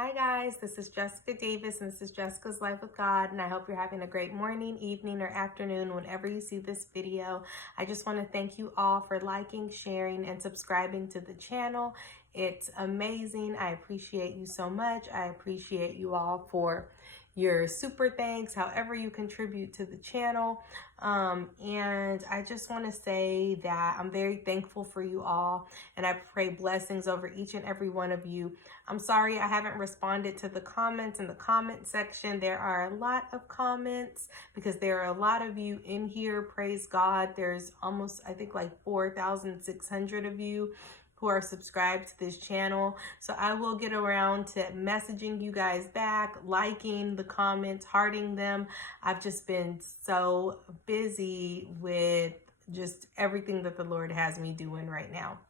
Hi guys, this is Jessica Davis and this is Jessica's Life with God, and I hope you're having a great morning, evening, or afternoon whenever you see this video. I just want to thank you all for liking, sharing, and subscribing to the channel. It's amazing. I appreciate you so much. I appreciate you all for your super thanks, however you contribute to the channel. And I just want to say that I'm very thankful for you all, and I pray blessings over each and every one of you. I'm sorry I haven't responded to the comments in the comment section. There are a lot of comments because there are a lot of you in here. Praise God. There's almost, I think, like 4,600 of you who are subscribed to this channel. So I will get around to messaging you guys back, liking the comments, hearting them. I've just been so busy with just everything that the Lord has me doing right now.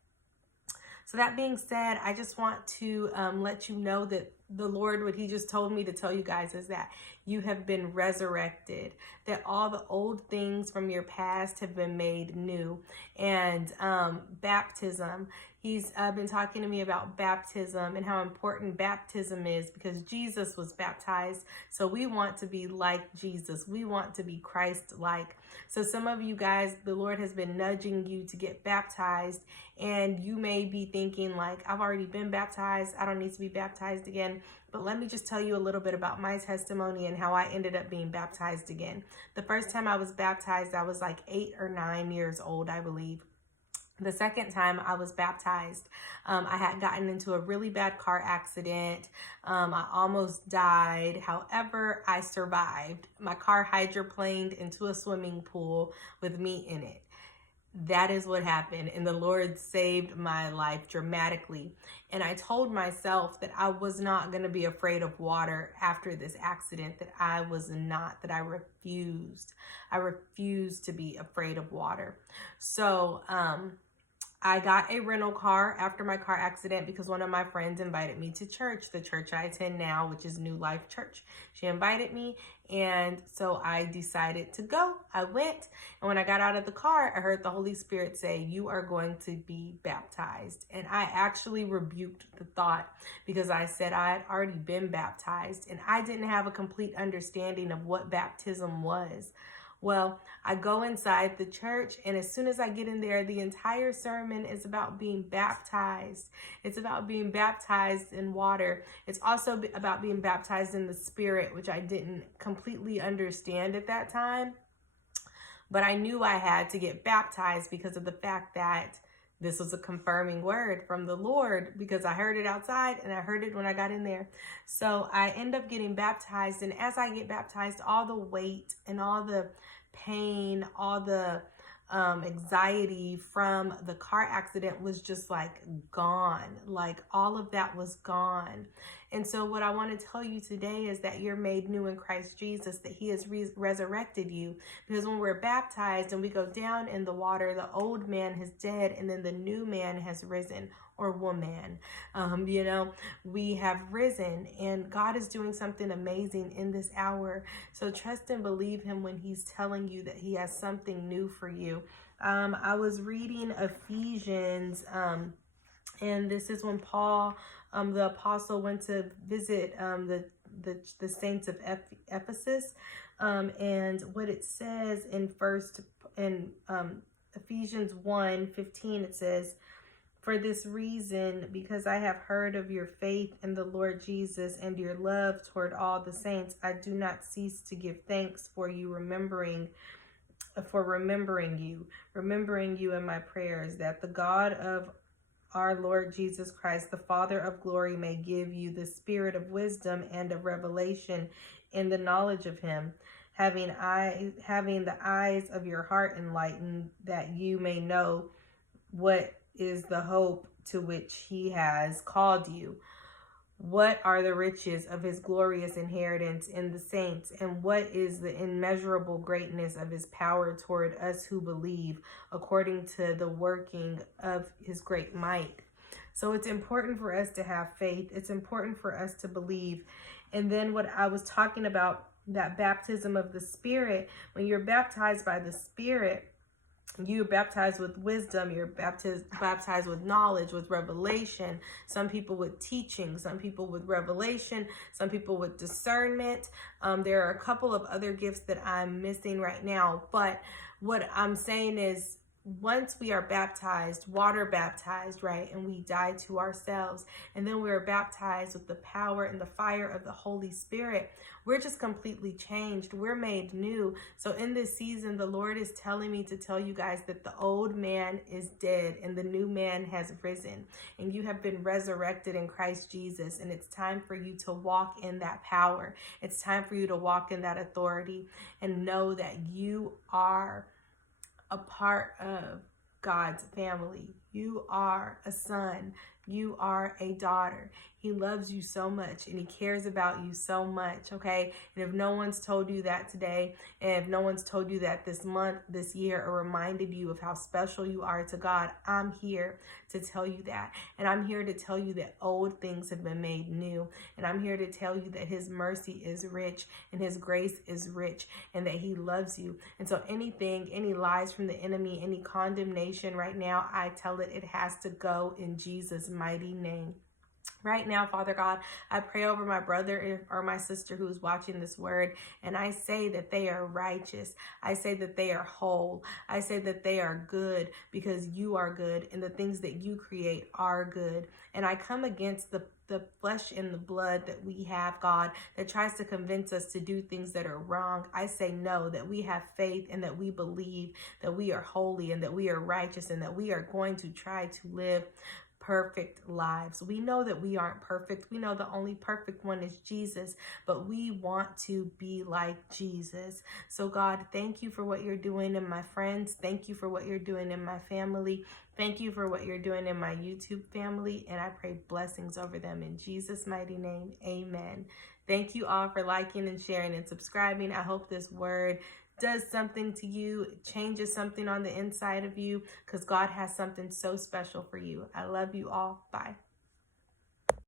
So that being said, I just want to let you know that the Lord, what he just told me to tell you guys is that you have been resurrected, that all the old things from your past have been made new. And baptism, he's been talking to me about baptism and how important baptism is because Jesus was baptized. So we want to be like Jesus. We want to be Christ-like. So some of you guys, the Lord has been nudging you to get baptized, and you may be thinking like, I've already been baptized. I don't need to be baptized again. But let me just tell you a little bit about my testimony and how I ended up being baptized again. The first time I was baptized, I was like 8 or 9 years old, I believe. The second time I was baptized, I had gotten into a really bad car accident. I almost died. However, I survived. My car hydroplaned into a swimming pool with me in it. That is what happened, and the Lord saved my life dramatically. And I told myself that I was not going to be afraid of water after this accident, that I was not, that I refused. I refused to be afraid of water. So, I got a rental car after my car accident because one of my friends invited me to church, the church I attend now, which is New Life Church. She invited me, and so I decided to go. I went, and when I got out of the car, I heard the Holy Spirit say, "You are going to be baptized." And I actually rebuked the thought because I said I had already been baptized, and I didn't have a complete understanding of what baptism was. Well, I go inside the church, and as soon as I get in there, the entire sermon is about being baptized. It's about being baptized in water. It's also about being baptized in the Spirit, which I didn't completely understand at that time. But I knew I had to get baptized because of the fact that this was a confirming word from the Lord, because I heard it outside and I heard it when I got in there. So I end up getting baptized. And as I get baptized, all the weight and all the pain, all the anxiety from the car accident was just like gone. Like all of that was gone. And so what I want to tell you today is that you're made new in Christ Jesus, that he has resurrected you. Because when we're baptized and we go down in the water, the old man is dead and then the new man has risen, or woman. We have risen, and God is doing something amazing in this hour. So trust and believe him when he's telling you that he has something new for you. I was reading Ephesians, and this is when Paul, the apostle, went to visit the saints of Ephesus, and what it says in Ephesians 1:15, it says, "For this reason, because I have heard of your faith in the Lord Jesus and your love toward all the saints, I do not cease to give thanks for remembering you in my prayers, that the God of our Lord Jesus Christ, the Father of glory, may give you the spirit of wisdom and of revelation in the knowledge of him, having the eyes of your heart enlightened, that you may know what is the hope to which he has called you. What are the riches of his glorious inheritance in the saints, and what is the immeasurable greatness of his power toward us who believe, according to the working of his great might?" So it's important for us to have faith. It's important for us to believe. And then what I was talking about, that baptism of the Spirit, when you're baptized by the Spirit, You're baptized with wisdom. You're baptized with knowledge, with revelation. Some people with teaching, some people with revelation, some people with discernment. There are a couple of other gifts that I'm missing right now. But what I'm saying is, once we are baptized, water baptized, right, and we die to ourselves, and then we are baptized with the power and the fire of the Holy Spirit, we're just completely changed. We're made new. So in this season, the Lord is telling me to tell you guys that the old man is dead and the new man has risen, and you have been resurrected in Christ Jesus, and it's time for you to walk in that power. It's time for you to walk in that authority and know that you are a part of God's family. You are a son. You are a daughter. He loves you so much and he cares about you so much, okay? And if no one's told you that today, and if no one's told you that this month, this year, or reminded you of how special you are to God, I'm here to tell you that. And I'm here to tell you that old things have been made new. And I'm here to tell you that his mercy is rich and his grace is rich and that he loves you. And so anything, any lies from the enemy, any condemnation right now, I tell it has to go in Jesus' mighty name. Right now, Father God, I pray over my brother or my sister who's watching this word, and I say that they are righteous. I say that they are whole. I say that they are good because you are good, and the things that you create are good. And I come against the flesh and the blood that we have, God, that tries to convince us to do things that are wrong. I say no, that we have faith and that we believe that we are holy and that we are righteous and that we are going to try to live perfect lives. We know that we aren't perfect. We know the only perfect one is Jesus, but we want to be like Jesus. So God, thank you for what you're doing in my friends. Thank you for what you're doing in my family. Thank you for what you're doing in my YouTube family. And I pray blessings over them in Jesus' mighty name. Amen. Thank you all for liking and sharing and subscribing. I hope this word does something to you, changes something on the inside of you, because God has something so special for you. I love you all. Bye.